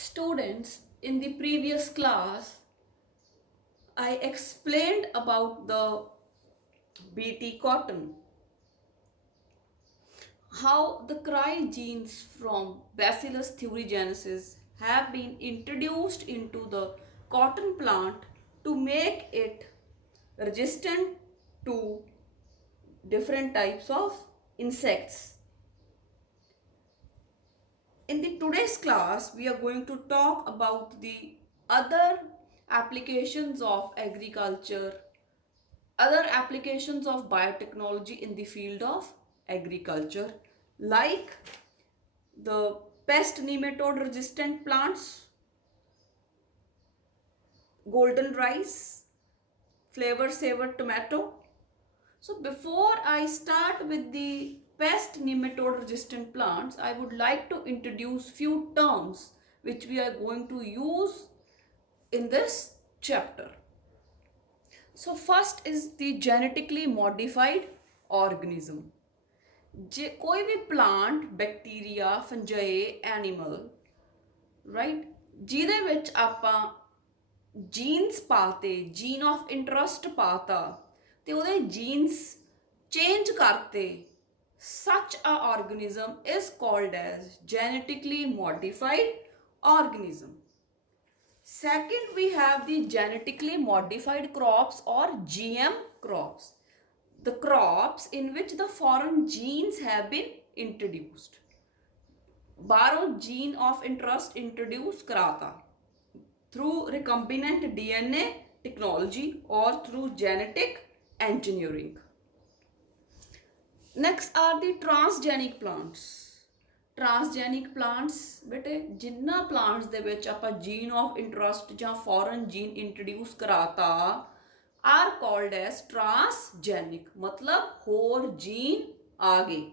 Students, in the previous class, I explained about the BT cotton, how the cry genes from Bacillus thuringiensis have been introduced into the cotton plant to make it resistant to different types of insects. In the today's class, we are going to talk about the other applications of agriculture, other applications of biotechnology in the field of agriculture, like the pest nematode resistant plants, golden rice, flavor saver tomato. So before I start with the pest nematode resistant plants, I would like to introduce few terms which we are going to use in this chapter. So first is the genetically modified organism. कोई भी plant, bacteria, fungi, animal, right, ਜਿਹਦੇ ਵਿੱਚ ਆਪਾਂ jeans ਪਾਤੇ, jean of interest ਪਾਤਾ ਤੇ ਉਹਦੇ jeans change ਕਰਤੇ, such a organism is called as genetically modified organism. Second, we have the genetically modified crops or GM crops, the crops in which the foreign genes have been introduced. Borrowed gene of interest introduced karata through recombinant DNA technology or through genetic engineering. Next are the transgenic plants. Transgenic plants ਬੇਟੇ ਜਿੰਨਾ plants ਦੇ ਵਿੱਚ ਆਪਾਂ gene of interest ਜਾਂ foreign gene introduce ਕਰਾਤਾ are called as transgenic, ਮਤਲਬ ਹੋਰ jean ਆ ਗਏ।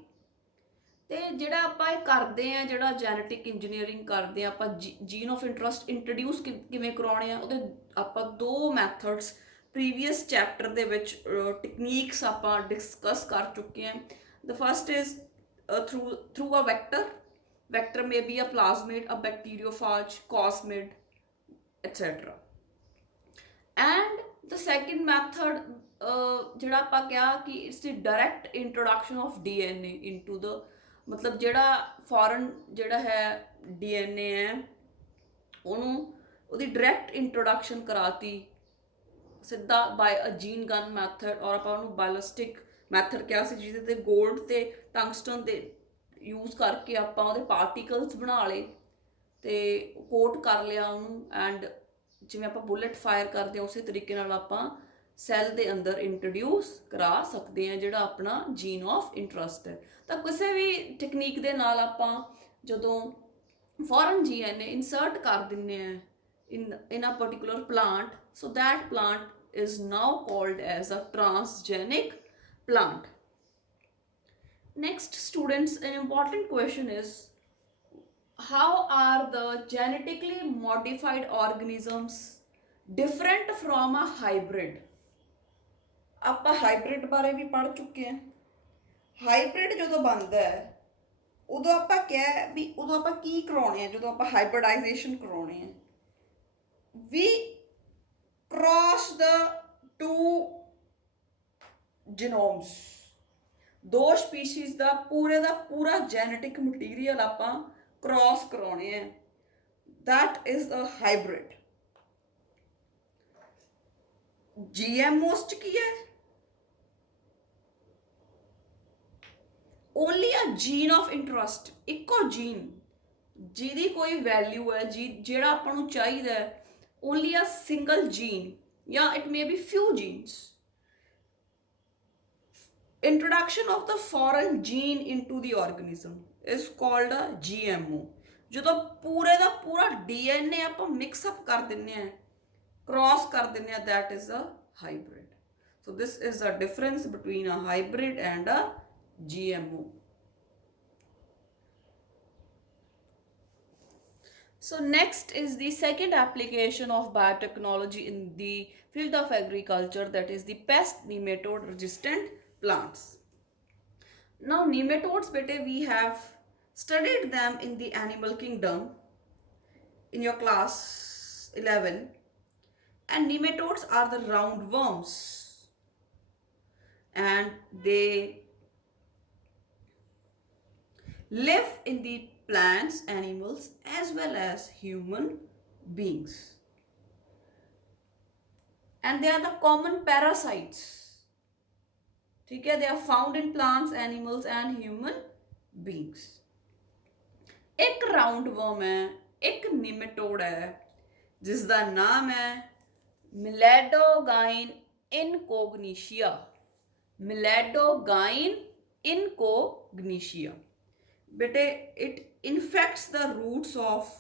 ਤੇ ਜਿਹੜਾ ਆਪਾਂ ਇਹ ਕਰਦੇ ਆ, ਜਿਹੜਾ ਜੈਨੇਟਿਕ ਇੰਜੀਨੀਅਰਿੰਗ ਕਰਦੇ ਆ, ਆਪਾਂ ਜੀਨ ਆਫ ਇੰਟਰਸਟ ਇੰਟਰੋਡਿਊਸ ਕਿਵੇਂ ਕਰਾਉਣੇ ਆ, ਉਹਦੇ ਆਪਾਂ ਦੋ ਮੈਥਡਸ ਪ੍ਰੀਵੀਅਸ ਚੈਪਟਰ ਦੇ ਵਿੱਚ ਟੈਕਨੀਕਸ ਆਪਾਂ ਡਿਸਕਸ ਕਰ ਚੁੱਕੇ ਆ। The first is through a vector. Vector may be a plasmid, a bacteriophage, cosmid, etc. And the second method, ਜਿਹੜਾ ਆਪਾਂ ਕਿਹਾ ਕਿ it's the direct introduction of DNA into the, ਮਤਲਬ ਜਿਹੜਾ ਫੋਰਨ ਜਿਹੜਾ ਹੈ DNA ਹੈ ਉਹਨੂੰ ਉਹਦੀ ਡਾਇਰੈਕਟ ਇੰਟਰੋਡਕਸ਼ਨ ਕਰਾਤੀ ਸਿੱਧਾ ਬਾਈ ਅ ਜੀਨ ਗਨ ਮੈਥਡ, ਔਰ ਆਪਾਂ ਉਹਨੂੰ ਬਾਇਲਿਸਟਿਕ ਮੈਥਡ ਕਿਹਾ ਸੀ ਜਿਹਦੇ ਤੇ ਗੋਲਡ ਤੇ ਟੰਗਸਟਨ ਦੇ ਯੂਜ਼ ਕਰਕੇ ਆਪਾਂ ਉਹਦੇ ਪਾਰਟੀਕਲਸ ਬਣਾ ਲਏ ਤੇ ਕੋਟ ਕਰ ਲਿਆ ਉਹਨੂੰ, ਐਂਡ ਜਿਵੇਂ ਆਪਾਂ ਬੁਲੇਟ ਫਾਇਰ ਕਰਦੇ ਹਾਂ ਉਸੇ ਤਰੀਕੇ ਨਾਲ ਆਪਾਂ ਸੈੱਲ ਦੇ ਅੰਦਰ ਇੰਟਰੋਡਿਊਸ ਕਰਾ ਸਕਦੇ ਹਾਂ ਜਿਹੜਾ ਆਪਣਾ ਜੀਨ ਆਫ ਇੰਟਰਸਟ ਹੈ। ਤਾਂ ਕਿਸੇ ਵੀ ਟੈਕਨੀਕ ਦੇ ਨਾਲ ਆਪਾਂ ਜਦੋਂ ਫੋਰਨ DNA ਇਨਸਰਟ ਕਰ ਦਿੰਦੇ ਹਾਂ in a particular plant, so that plant is now called as a transgenic plant. Next, students, an important question is, how are the genetically modified organisms different from a hybrid? ਆਪਾਂ hybrid ਬਾਰੇ ਵੀ ਪੜ੍ਹ ਚੁੱਕੇ ਹਾਂ। Hybrid ਜਦੋਂ ਬਣਦਾ ਹੈ ਉਦੋਂ ਆਪਾਂ ਉਦੋਂ ਆਪਾਂ ਕੀ ਕਰਾਉਣੇ ਆ, ਜਦੋਂ ਆਪਾਂ ਹਾਈਬ੍ਰਿਡਾਈਜੇਸ਼ਨ ਕਰਾਉਣੇ ਆ, we cross the two genomes, ਦੋ ਸਪੀਸੀਜ਼ ਦਾ ਪੂਰਾ ਜੈਨੇਟਿਕ ਮਟੀਰੀਅਲ ਆਪਾਂ ਕ੍ਰਾਸ ਕਰਾਉਣੇ ਆ, that is a hybrid. GMOs ਚ ਕੀ ਹੈ? Only a gene of interest, ਇੱਕੋ ਜੀਨ ਜਿਹਦੀ ਕੋਈ ਵੈਲਿਊ ਹੈ, ਜਿਹੜਾ ਆਪਾਂ ਨੂੰ ਚਾਹੀਦਾ ਹੈ, only a single gene, yeah, it may be few genes. Introduction of the foreign gene into the organism is called a GMO. ਜਦੋਂ ਪੂਰੇ ਦਾ ਪੂਰਾ DNA ਆਪਾਂ ਮਿਕਸ ਅਪ ਕਰ ਦਿੰਨੇ ਆ, ਕ੍ਰਾਸ ਕਰ ਦਿੰਨੇ ਆ, that is a hybrid. So this is the difference between a hybrid and a GMO. So next is the second application of biotechnology in the field of agriculture, that is the pest nematode resistant plants. Now nematodes, bete, we have studied them in the animal kingdom. in your class 11. And nematodes are the roundworms, and they live in the plants, animals, as well as human beings. And they are the common parasites. ठीक है, they are found in plants, animals and human beings. एक roundworm है, एक nematode है, जिसका नाम है मिलेडोगाइन इनकोग्निशिया. मिलेडोगाइन इनकोग्निशिया. बेटे, it infects the roots of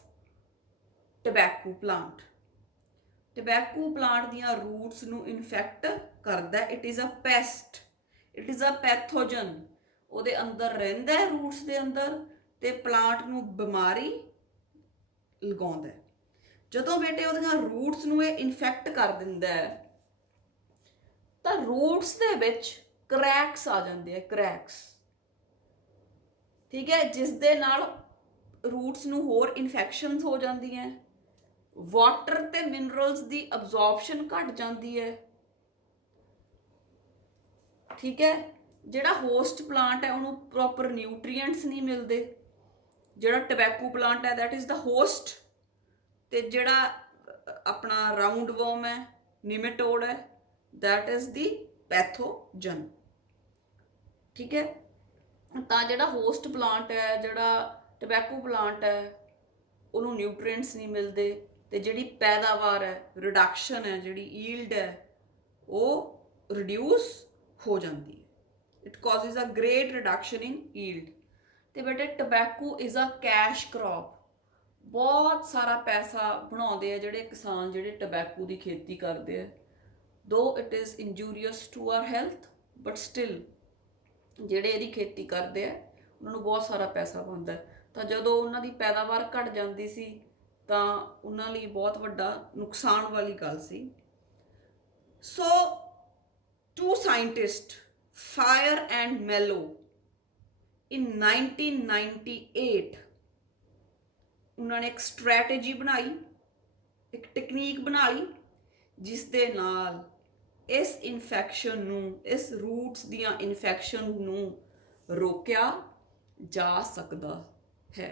tobacco plant. Tobacco plant ਦੀਆਂ roots ਨੂੰ ਇਨਫੈਕਟ ਕਰਦਾ. It is a pest. It is a pathogen. ਉਹਦੇ ਅੰਦਰ ਰਹਿੰਦਾ ਹੈ ਰੂਟਸ ਦੇ ਅੰਦਰ ਤੇ ਪਲਾਂਟ ਨੂੰ ਬਿਮਾਰੀ ਲਗਾਉਂਦਾ ਹੈ. ਜਦੋਂ ਬੇਟੇ ਉਹਦੀਆਂ ਰੂਟਸ ਨੂੰ ਇਹ ਇਨਫੈਕਟ ਕਰ ਦਿੰਦਾ ਹੈ ਤਾਂ ਰੂਟਸ ਦੇ ਵਿੱਚ ਕਰੈਕਸ ਆ ਜਾਂਦੇ ਆ. ਕਰੈਕਸ, ਠੀਕ ਹੈ, ਜਿਸ ਦੇ ਨਾਲ ਰੂਟਸ ਨੂੰ ਹੋਰ ਇਨਫੈਕਸ਼ਨਸ ਹੋ ਜਾਂਦੀਆਂ, ਵਾਟਰ ਤੇ ਮਿਨਰਲਸ ਦੀ ਅਬਜ਼ੌਰਪਸ਼ਨ ਘਟ ਜਾਂਦੀ ਹੈ. ਠੀਕ ਹੈ, ਜਿਹੜਾ ਹੋਸਟ ਪਲਾਂਟ ਹੈ ਉਹਨੂੰ ਪ੍ਰੋਪਰ ਨਿਊਟਰੀਐਂਟਸ ਨਹੀਂ ਮਿਲਦੇ. ਜਿਹੜਾ ਟਬੈਕੋ ਪਲਾਂਟ ਹੈ ਦੈਟ ਇਜ਼ ਦਾ ਹੋਸਟ, ਤੇ ਜਿਹੜਾ ਆਪਣਾ ਰਾਊਂਡਵਰਮ ਹੈ, ਨਿਮੇਟੋਡ ਹੈ, ਦੈਟ ਇਜ਼ ਦੀ ਪੈਥੋਜਨ. ਠੀਕ ਹੈ, ਤਾਂ ਜਿਹੜਾ ਹੋਸਟ ਪਲਾਂਟ ਹੈ, ਜਿਹੜਾ ਟਬੈਕੋ ਪਲਾਂਟ ਹੈ, ਉਹਨੂੰ ਨਿਊਟਰੀਐਂਟਸ ਨਹੀਂ ਮਿਲਦੇ ਤੇ ਜਿਹੜੀ ਪੈਦਾਵਾਰ ਹੈ, ਰਿਡਕਸ਼ਨ ਹੈ, ਜਿਹੜੀ ਈਲਡ ਹੈ, ਉਹ ਰਿਡਿਊਸ ਹੋ ਜਾਂਦੀ ਹੈ. It causes a great reduction in yield. ਤੇ ਬੇਟੇ tobacco is a cash crop. ਬਹੁਤ ਸਾਰਾ ਪੈਸਾ ਬਣਾਉਂਦੇ ਆ ਜਿਹੜੇ ਕਿਸਾਨ ਜਿਹੜੇ ਟਬੈਕੋ ਦੀ ਖੇਤੀ ਕਰਦੇ ਆ. Though it is injurious to our health, but still ਜਿਹੜੇ ਇਹਦੀ ਖੇਤੀ ਕਰਦੇ ਆ ਉਹਨਾਂ ਨੂੰ ਬਹੁਤ ਸਾਰਾ ਪੈਸਾ ਬਣਦਾ. ਤਾਂ ਜਦੋਂ ਉਹਨਾਂ ਦੀ ਪੈਦਾਵਾਰ ਘਟ ਜਾਂਦੀ ਸੀ ਤਾਂ ਉਹਨਾਂ ਲਈ ਬਹੁਤ ਵੱਡਾ ਨੁਕਸਾਨ ਵਾਲੀ ਗੱਲ ਸੀ. ਸੋ two scientists, Fire and Mello, in 1998 ਉਹਨਾਂ ਨੇ ਇੱਕ ਸਟ੍ਰੈਟੇਜੀ ਬਣਾਈ, ਇੱਕ ਟੈਕਨੀਕ ਬਣਾ ਲਈ ਜਿਸ ਦੇ ਨਾਲ ਇਸ ਇਨਫੈਕਸ਼ਨ ਨੂੰ, ਇਸ ਰੂਟਸ ਦੀਆਂ ਇਨਫੈਕਸ਼ਨ ਨੂੰ ਰੋਕਿਆ ਜਾ ਸਕਦਾ ਹੈ.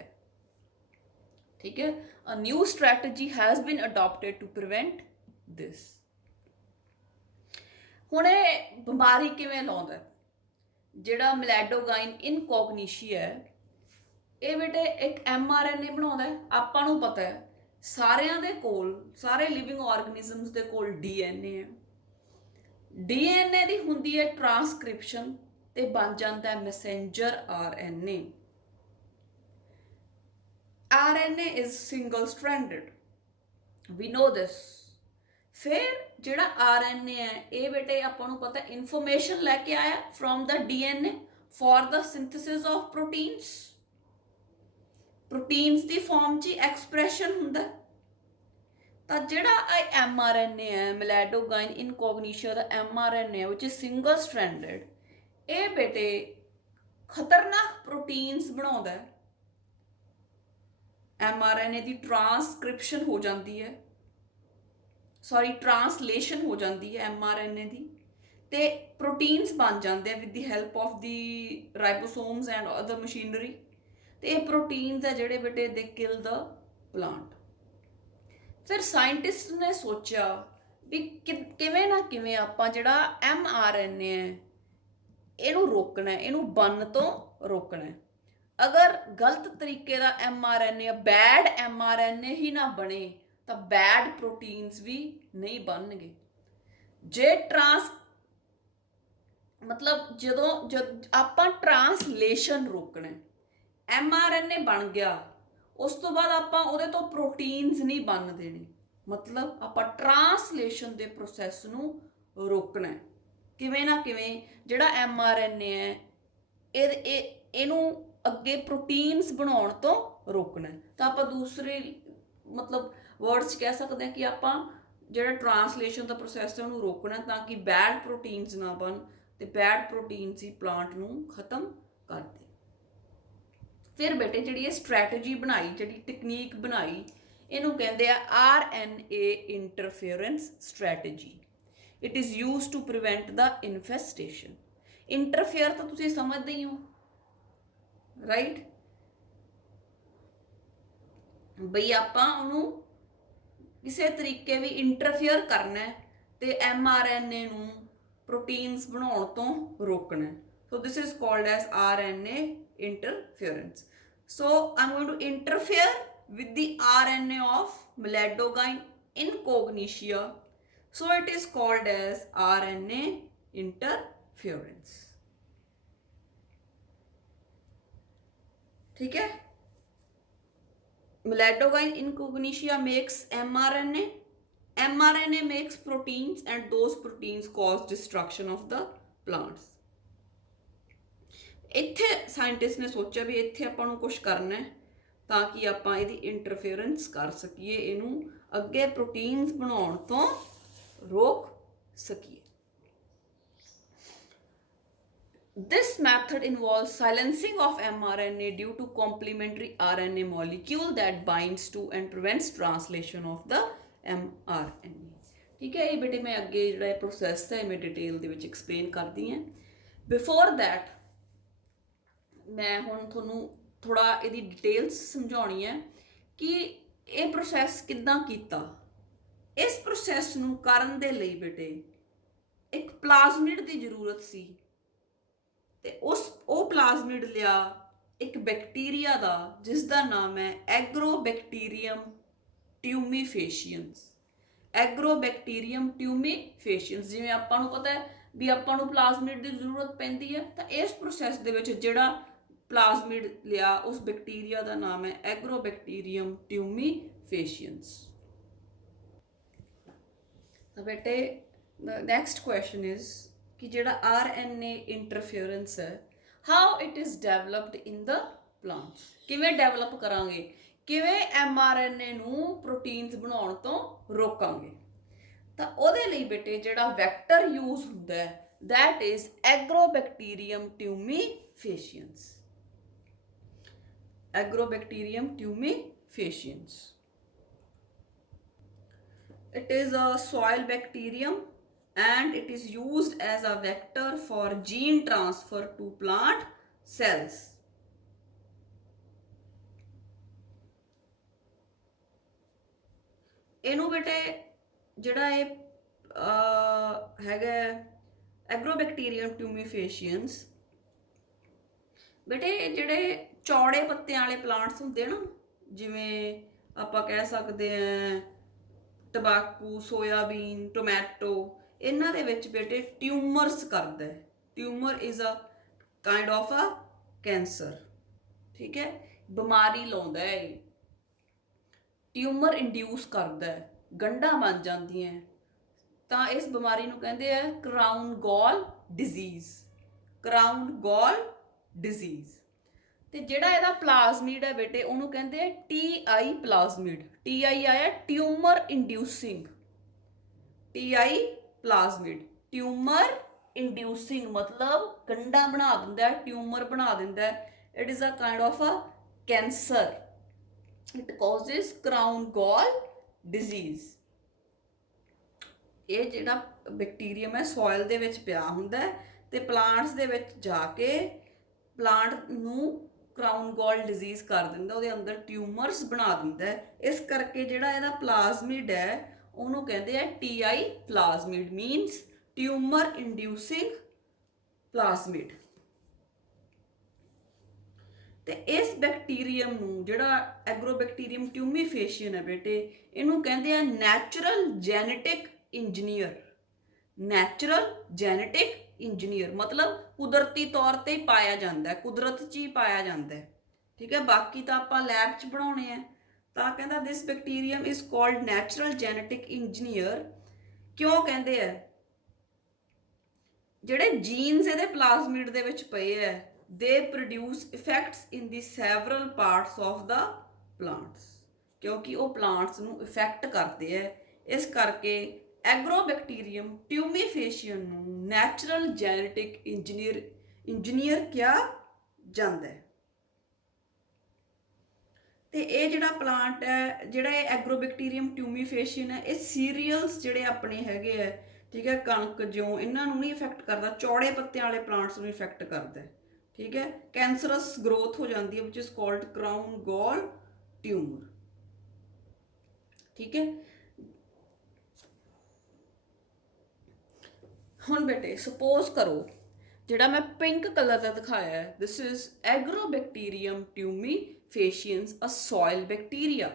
ਠੀਕ ਹੈ, a new strategy has been adopted to prevent this. ਹੁਣ ਇਹ ਬਿਮਾਰੀ ਕਿਵੇਂ ਲਾਉਂਦਾ? ਜਿਹੜਾ ਮਿਲੈਡੋਗਾਈਨ ਇਨਕੋਗਨੀਸ਼ੀਆ ਹੈ, ਇਹ ਬੇਟੇ ਇੱਕ mRNA ਬਣਾਉਂਦਾ ਹੈ. ਆਪਾਂ ਨੂੰ ਪਤਾ ਹੈ ਸਾਰਿਆਂ ਦੇ ਕੋਲ, ਸਾਰੇ ਲਿਵਿੰਗ ਆਰਗੇਨਿਜ਼ਮਸ ਦੇ ਕੋਲ DNA ਹੈ. DNA ਦੀ ਹੁੰਦੀ ਹੈ ਟ੍ਰਾਂਸਕ੍ਰਿਪਸ਼ਨ ਤੇ ਬਣ ਜਾਂਦਾ ਹੈ Messenger RNA. RNA is single stranded. We know this. ਫਿਰ ਜਿਹੜਾ RNA ਹੈ ਇਹ ਬੇਟੇ ਆਪਾਂ ਨੂੰ ਪਤਾ ਇਨਫੋਰਮੇਸ਼ਨ ਲੈ ਕੇ ਆਇਆ from the DNA for the synthesis of proteins. Proteins the farm 'ਚ ਐਕਸਪ੍ਰੈਸ਼ਨ ਹੁੰਦਾ. ਤਾਂ ਜਿਹੜਾ mRNA ਹੈ, ਮਿਲੈਡੋਗਾਈਨ ਇਨਕੋਗਨੀਸ਼ੀਆ ਦਾ mRNA which is single stranded, ਇਹ ਬੇਟੇ ਖਤਰਨਾਕ ਪ੍ਰੋਟੀਨਸ ਬਣਾਉਂਦਾ ਹੈ. mRNA ਦੀ ਟ੍ਰਾਂਸਕ੍ਰਿਪਸ਼ਨ ਹੋ ਜਾਂਦੀ ਹੈ, ट्रांसलेशन हो जाती है mRNA ਦੀ, ਤੇ ਪ੍ਰੋਟੀਨਸ ਬਣ ਜਾਂਦੇ ਆ with the help of the ribosomes and other machinery. ਤੇ ਇਹ ਪ੍ਰੋਟੀਨਸ ਆ ਜਿਹੜੇ ਬੇਟੇ ਦੇ ਕਿਲ ਦ ਪਲਾਂਟ. ਫਿਰ ਸਾਇੰਟਿਸਟ ਨੇ ਸੋਚਿਆ ਵੀ ਕਿਵੇਂ ਨਾ ਕਿਵੇਂ ਆਪਾਂ ਜਿਹੜਾ mRNA ਹੈ ਇਹਨੂੰ ਰੋਕਣਾ, ਇਹਨੂੰ ਬਣਨ ਤੋਂ ਰੋਕਣਾ. ਅਗਰ ਗਲਤ ਤਰੀਕੇ ਦਾ mRNA, ਬੈਡ mRNA ਹੀ ਨਾ ਬਣੇ ਤਾਂ ਬੈਡ ਪ੍ਰੋਟੀਨਸ ਵੀ ਨਹੀਂ ਬਣਨਗੇ. ਜੇ ਜਦ ਆਪਾਂ ਟ੍ਰਾਂਸਲੇਸ਼ਨ ਰੋਕਣਾ, mRNA ਬਣ ਗਿਆ, ਉਸ ਤੋਂ ਬਾਅਦ ਆਪਾਂ ਉਹਦੇ ਤੋਂ ਪ੍ਰੋਟੀਨਸ ਨਹੀਂ ਬਣਨ ਦੇਣੇ. ਮਤਲਬ ਆਪਾਂ ਟ੍ਰਾਂਸਲੇਸ਼ਨ ਦੇ ਪ੍ਰੋਸੈਸ ਨੂੰ ਰੋਕਣਾ. ਕਿਵੇਂ ਨਾ ਕਿਵੇਂ ਜਿਹੜਾ mRNA ਹੈ ਇਹਨੂੰ ਅੱਗੇ ਪ੍ਰੋਟੀਨਸ ਬਣਾਉਣ ਤੋਂ ਰੋਕਣਾ. ਤਾਂ ਆਪਾਂ ਦੂਸਰੇ ਵਰਡਸ ਕਹਿ ਸਕਦੇ ਹਾਂ ਕਿ ਆਪਾਂ ਜਿਹੜਾ ਟ੍ਰਾਂਸਲੇਸ਼ਨ ਦਾ ਪ੍ਰੋਸੈਸ ਹੈ ਉਹਨੂੰ ਰੋਕਣਾ ਤਾਂ ਕਿ ਬੈਡ ਪ੍ਰੋਟੀਨਸ ਨਾ ਬਣ ਤੇ ਬੈਡ ਪ੍ਰੋਟੀਨਸ ਹੀ ਪਲਾਂਟ ਨੂੰ ਖਤਮ ਕਰ ਦੇ. ਫਿਰ ਬੇਟੇ ਜਿਹੜੀ ਇਹ ਸਟ੍ਰੈਟੇਜੀ ਬਣਾਈ, ਜਿਹੜੀ ਟੈਕਨੀਕ ਬਣਾਈ, ਇਹਨੂੰ ਕਹਿੰਦੇ ਆ RNA interference strategy. It is used to prevent the infestation. Interfere ਤਾਂ ਤੁਸੀਂ ਸਮਝਦੇ ਹੀ ਹੋ, ਰਾਈਟ? ਬਈ ਆਪਾਂ ਉਹਨੂੰ ਕਿਸੇ ਤਰੀਕੇ ਵੀ ਇੰਟਰਫੇਅਰ ਕਰਨਾ ਤੇ mRNA ਨੂੰ ਪ੍ਰੋਟੀਨਸ ਬਣਾਉਣ ਤੋਂ ਰੋਕਣਾ। So this is called as RNA interference. So I'm going to interfere with the RNA of Meladogyn incognitia. So it is called as RNA interference. ठीक है? Meladogyn incognitia makes mRNA. mRNA makes proteins and those proteins cause destruction of the plants. ਇੱਥੇ scientist ਨੇ ਸੋਚਿਆ ਵੀ ਇੱਥੇ ਆਪਾਂ ਨੂੰ ਕੁਝ ਕਰਨਾ ਹੈ ਤਾਂ ਕਿ ਆਪਾਂ ਇਹਦੀ ਇੰਟਰਫੇਰੈਂਸ ਕਰ ਸਕੀਏ, ਇਹਨੂੰ ਅੱਗੇ ਪ੍ਰੋਟੀਨਸ ਬਣਾਉਣ ਤੋਂ ਰੋਕ ਸਕੀਏ। This method involves silencing of mRNA due to complementary RNA molecule that binds to and prevents translation of the mRNA. ਠੀਕ ਹੈ, ਇਹ ਬੇਟੇ ਮੈਂ ਅੱਗੇ ਜਿਹੜਾ ਇਹ ਪ੍ਰੋਸੈਸ ਹੈ ਮੈਂ ਡਿਟੇਲ ਦੇ ਵਿੱਚ ਐਕਸਪਲੇਨ ਕਰਦੀ ਹਾਂ। ਬਿਫੋਰ ਦੈਟ ਮੈਂ ਹੁਣ ਤੁਹਾਨੂੰ ਥੋੜਾ ਇਹਦੀ ਡਿਟੇਲਸ ਸਮਝਾਉਣੀ ਹੈ ਕਿ ਇਹ ਪ੍ਰੋਸੈਸ ਕਿੱਦਾਂ ਕੀਤਾ। ਇਸ ਪ੍ਰੋਸੈਸ ਨੂੰ ਕਰਨ ਦੇ ਲਈ ਬੇਟੇ ਇੱਕ ਪਲਾਜ਼ਮਿਡ ਦੀ ਜ਼ਰੂਰਤ ਸੀ ਤੇ ਉਹ ਪਲਾਜ਼ਮਿਡ ਲਿਆ ਇੱਕ ਬੈਕਟੀਰੀਆ ਦਾ ਜਿਸ ਦਾ ਨਾਮ ਹੈ ਐਗਰੋਬੈਕਟੀਰੀਅਮ ਟਿਊਮੀਫੇਸ਼ੀਅਨਸ। ਐਗਰੋਬੈਕਟੀਰੀਅਮ ਟਿਊਮੀਫੇਸ਼ੀਅਨਸ, ਜਿਵੇਂ ਆਪਾਂ ਨੂੰ ਪਤਾ ਹੈ ਵੀ ਆਪਾਂ ਨੂੰ ਪਲਾਜ਼ਮਿਡ ਦੀ ਜ਼ਰੂਰਤ ਪੈਂਦੀ ਹੈ ਤਾਂ ਇਸ ਪ੍ਰੋਸੈਸ ਦੇ ਵਿੱਚ ਜਿਹੜਾ ਪਲਾਜ਼ਮਿਡ ਲਿਆ ਉਸ ਬੈਕਟੀਰੀਆ ਦਾ ਨਾਮ ਹੈ ਐਗਰੋਬੈਕਟੀਰੀਅਮ ਟਿਊਮੀਫੇਸ਼ੀਅਨਸ। ਤਾਂ ਬੇਟੇ ਨੈਕਸਟ ਕੁਐਸਚਨ ਇਜ਼ ਕਿ ਜਿਹੜਾ RNA ਇੰਟਰਫੇਰੈਂਸ ਹੈ how it is developed in the plants. ਕਿਵੇਂ ਡਿਵੈਲਪ ਕਰਾਂਗੇ, ਕਿਵੇਂ mRNA ਨੂੰ ਪ੍ਰੋਟੀਨਸ ਬਣਾਉਣ ਤੋਂ ਰੋਕਾਂਗੇ। ਤਾਂ ਉਹਦੇ ਲਈ ਬੇਟੇ ਜਿਹੜਾ ਵੈਕਟਰ ਯੂਜ਼ ਹੁੰਦਾ ਹੈ that is Agrobacterium tumefaciens. Agrobacterium tumefaciens. It is a soil bacterium and it is used as a vector for gene transfer to plant cells. ਇਹਨੂੰ ਬੇਟੇ ਜਿਹੜਾ ਇਹ ਹੈਗਾ ਐਗਰੋਬੈਕਟੀਰੀਅਮ ਟਿਊਮੀਫੇਸ਼ੀਅਨਸ ਬੇਟੇ ਜਿਹੜੇ ਚੌੜੇ ਪੱਤਿਆਂ ਵਾਲੇ ਪਲਾਂਟਸ ਹੁੰਦੇ ਨਾ, ਜਿਵੇਂ ਆਪਾਂ ਕਹਿ ਸਕਦੇ ਹਾਂ ਟਬਾਕੂ, ਸੋਇਆਬੀਨ, ਟੋਮੈਟੋ, ਇਹਨਾਂ ਦੇ ਵਿੱਚ ਬੇਟੇ ਟਿਊਮਰਸ ਕਰਦਾ ਹੈ। Tumour is a kind of a cancer. ਠੀਕ ਹੈ, ਬਿਮਾਰੀ ਲਾਉਂਦਾ ਹੈ, ਇਹ ਟਿਊਮਰ ਇੰਡਿਊਸ ਕਰਦਾ ਹੈ, ਗੰਢਾਂ ਬਣ ਜਾਂਦੀਆਂ। ਤਾਂ ਇਸ ਬਿਮਾਰੀ ਨੂੰ ਕਹਿੰਦੇ ਆ crown gall disease. Crown gall disease. ਤੇ ਜਿਹੜਾ ਇਹਦਾ ਪਲਾਜ਼ਮਿਡ ਹੈ ਬੇਟੇ ਉਹਨੂੰ ਕਹਿੰਦੇ ਆ TI ਪਲਾਜ਼ਮਿਡ। TI ਆਇਆ tumour inducing. TI plasmid tumour inducing ਮਤਲਬ ਗੰਢਾਂ ਬਣਾ ਦਿੰਦਾ ਹੈ, ਟਿਊਮਰ ਬਣਾ ਦਿੰਦਾ ਹੈ। It is a kind of a cancer. It causes crown gall disease. ਇਹ ਜਿਹੜਾ ਬੈਕਟੀਰੀਅਮ ਹੈ ਸੋਇਲ ਦੇ ਵਿੱਚ ਪਿਆ ਹੁੰਦਾ ਹੈ ਤੇ ਪਲਾਂਟਸ ਦੇ ਵਿੱਚ ਜਾ ਕੇ ਪਲਾਂਟ ਨੂੰ ਕਰਾਊਨ ਗਾਲ ਡਿਜ਼ੀਜ਼ ਕਰ ਦਿੰਦਾ, ਉਹਦੇ ਅੰਦਰ ਟਿਊਮਰਸ ਬਣਾ ਦਿੰਦਾ ਹੈ। ਇਸ ਕਰਕੇ ਜਿਹੜਾ ਇਹਦਾ ਪਲਾਜ਼ਮਿਡ ਹੈ ਉਹਨੂੰ ਕਹਿੰਦੇ ਆ TI ਪਲਾਜ਼ਮਿਡ, ਮੀਨਸ ਟਿਊਮਰ ਇੰਡਿਊਸਿੰਗ ਪਲਾਜ਼ਮਿਡ। ਤੇ ਇਸ ਬੈਕਟੀਰੀਅਮ ਨੂੰ ਜਿਹੜਾ ਐਗਰੋਬੈਕਟੀਰੀਅਮ ਟਿਊਮੀਫੇਸ਼ੀਅਨ ਹੈ ਬੇਟੇ ਇਹਨੂੰ ਕਹਿੰਦੇ ਆ natural genetic engineer. Natural genetic engineer ਮਤਲਬ ਕੁਦਰਤੀ ਤੌਰ ਤੇ ਪਾਇਆ ਜਾਂਦਾ, ਕੁਦਰਤ 'ਚ ਹੀ ਪਾਇਆ ਜਾਂਦਾ। ਠੀਕ ਹੈ, ਬਾਕੀ ਤਾਂ ਆਪਾਂ ਲੈਬ 'ਚ ਬਣਾਉਣੇ ਆ। ਤਾਂ ਕਹਿੰਦਾ this bacterium is called natural genetic engineer. ਕਿਉਂ ਕਹਿੰਦੇ ਆ, ਜਿਹੜੇ ਜੀਨਸ ਇਹਦੇ ਪਲਾਜ਼ਮਿਡ ਦੇ ਵਿੱਚ ਪਏ ਹੈ they produce effects in the several parts of the plants, ਕਿਉਂਕਿ ਉਹ ਪਲਾਂਟਸ ਨੂੰ ਇਫੈਕਟ ਕਰਦੇ ਹੈ। ਇਸ ਕਰਕੇ ਐਗਰੋਬੈਕਟੀਰੀਅਮ ਟਿਊਮੀਫੇਸ਼ੀਅਨ ਨੂੰ ਨੈਚੁਰਲ ਜੈਨੇਟਿਕ ਇੰਜੀਨੀਅਰ ਕਿਹਾ ਜਾਂਦਾ ਹੈ। ਤੇ ਇਹ ਜਿਹੜਾ ਪਲਾਂਟ ਹੈ, ਜਿਹੜਾ ਇਹ ਐਗਰੋਬੈਕਟੀਰੀਅਮ ਟਿਊਮੀਫੇਸ਼ੀਅਨ ਹੈ, ਇਹ ਸੀਰੀਅਲਸ ਜਿਹੜੇ ਆਪਣੇ ਹੈਗੇ ਆ, ਠੀਕ ਹੈ, ਕਣਕ ਜੌਂ, ਇਹਨਾਂ ਨੂੰ ਨਹੀਂ ਇਫੈਕਟ ਕਰਦਾ, ਚੌੜੇ ਪੱਤਿਆਂ ਵਾਲੇ ਪਲਾਂਟਸ ਨੂੰ ਇਫੈਕਟ ਕਰਦਾ, ਠੀਕ ਹੈ। ਕੈਂਸਰਸ ਗਰੋਥ ਹੋ ਜਾਂਦੀ ਹੈ ਵਿਚ ਇਜ਼ ਕਾਲਡ ਕਰਾਊਨ ਗਾਲ ਟਿਊਮਰ, ਠੀਕ ਹੈ। ਹੁਣ ਬੇਟੇ ਸਪੋਜ਼ ਕਰੋ ਜਿਹੜਾ ਮੈਂ ਪਿੰਕ ਕਲਰ ਦਾ ਦਿਖਾਇਆ ਹੈ, this is Agrobacterium tumefaciens, a soil bacteria.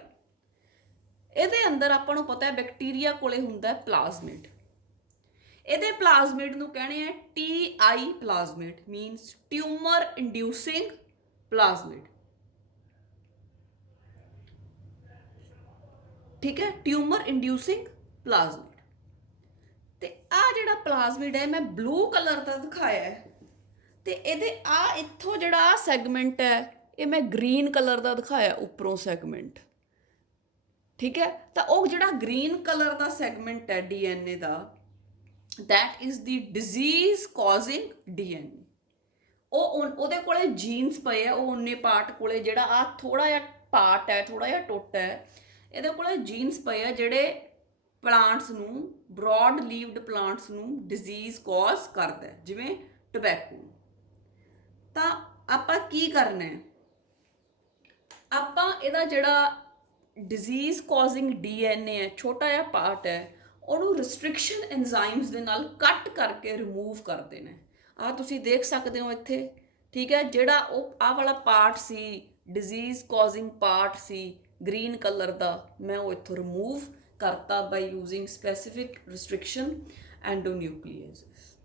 ਇਹਦੇ ਅੰਦਰ ਆਪਾਂ ਨੂੰ ਪਤਾ ਹੈ ਬੈਕਟੀਰੀਆ ਕੋਲੇ ਹੁੰਦਾ ਹੈ ਪਲਾਜ਼ਮਿਡ। ਇਹਦੇ ਪਲਾਜ਼ਮਿਡ ਨੂੰ ਕਹਿੰਦੇ ਆ TI ਪਲਾਜ਼ਮਿਡ, ਮੀਨਸ ਟਿਊਮਰ ਇੰਡਿਊਸਿੰਗ ਪਲਾਜ਼ਮਿਡ, ਠੀਕ ਹੈ, ਟਿਊਮਰ ਇੰਡਿਊਸਿੰਗ ਪਲਾਜ਼ਮਿਡ। ਤੇ ਆ ਜਿਹੜਾ ਪਲਾਜ਼ਮਿਡ ਹੈ ਮੈਂ ਬਲੂ ਕਲਰ ਦਾ ਦਿਖਾਇਆ ਹੈ, ਤੇ ਇਹਦੇ ਆ ਇੱਥੋਂ ਜਿਹੜਾ ਸੈਗਮੈਂਟ ਹੈ ਇਹ ਮੈਂ ਗ੍ਰੀਨ ਕਲਰ ਦਾ ਦਿਖਾਇਆ ਉੱਪਰੋਂ ਸੈਗਮੈਂਟ, ਠੀਕ ਹੈ। ਤਾਂ ਉਹ ਜਿਹੜਾ ਗ੍ਰੀਨ ਕਲਰ ਦਾ ਸੈਗਮੈਂਟ ਹੈ DNA the, that is the disease causing DNA। ਉਹਦੇ ਕੋਲੇ ਜੀਨਸ ਪਏ ਆ, ਉਹ ਉਨੇ ਪਾਰਟ ਕੋਲੇ, ਜਿਹੜਾ ਆ ਥੋੜਾ ਜਿਹਾ ਪਾਰਟ ਹੈ, ਥੋੜਾ ਜਿਹਾ ਟੁੱਟ ਹੈ, ਇਹਦੇ ਕੋਲੇ ਜੀਨਸ ਪਏ ਆ ਜਿਹੜੇ ਪਲਾਂਟਸ ਨੂੰ, ਬ੍ਰੌਡ ਲੀਵਡ ਪਲਾਂਟਸ ਨੂੰ ਡਿਜ਼ੀਜ਼ ਕਾਜ਼ ਕਰਦਾ ਹੈ, ਜਿਵੇਂ ਟੋਬੈਕੋ। ਤਾਂ ਆਪਾਂ ਕੀ ਕਰਨਾ ਹੈ, ਆਪਾਂ ਇਹਦਾ ਜਿਹੜਾ ਡਿਜ਼ੀਜ਼ ਕਾਜ਼ਿੰਗ DNA ਹੈ, ਛੋਟਾ ਜਿਹਾ ਪਾਰਟ ਹੈ, ਉਹਨੂੰ ਰਿਸਟ੍ਰਿਕਸ਼ਨ ਐਂਜ਼ਾਈਮਸ ਦੇ ਨਾਲ ਕੱਟ ਕਰਕੇ ਰਿਮੂਵ ਕਰ ਦੇਣਾ। ਆਹ ਤੁਸੀਂ ਦੇਖ ਸਕਦੇ ਹੋ ਇੱਥੇ, ਠੀਕ ਹੈ। ਜਿਹੜਾ ਉਹ ਆਹ ਵਾਲਾ ਪਾਰਟ ਸੀ, ਡਿਜ਼ੀਜ਼ ਕਾਜ਼ਿੰਗ ਪਾਰਟ ਸੀ ਗ੍ਰੀਨ ਕਲਰ ਦਾ, ਮੈਂ ਉਹ ਇੱਥੋਂ ਰਿਮੂਵ ਕਰਤਾ ਬਾਈ ਯੂਜ਼ਿੰਗ ਸਪੈਸੀਫਿਕ ਰਿਸਟ੍ਰਿਕਸ਼ਨ ਐਂਡੋਨਿਊਕਲੀਏਸਿਸ।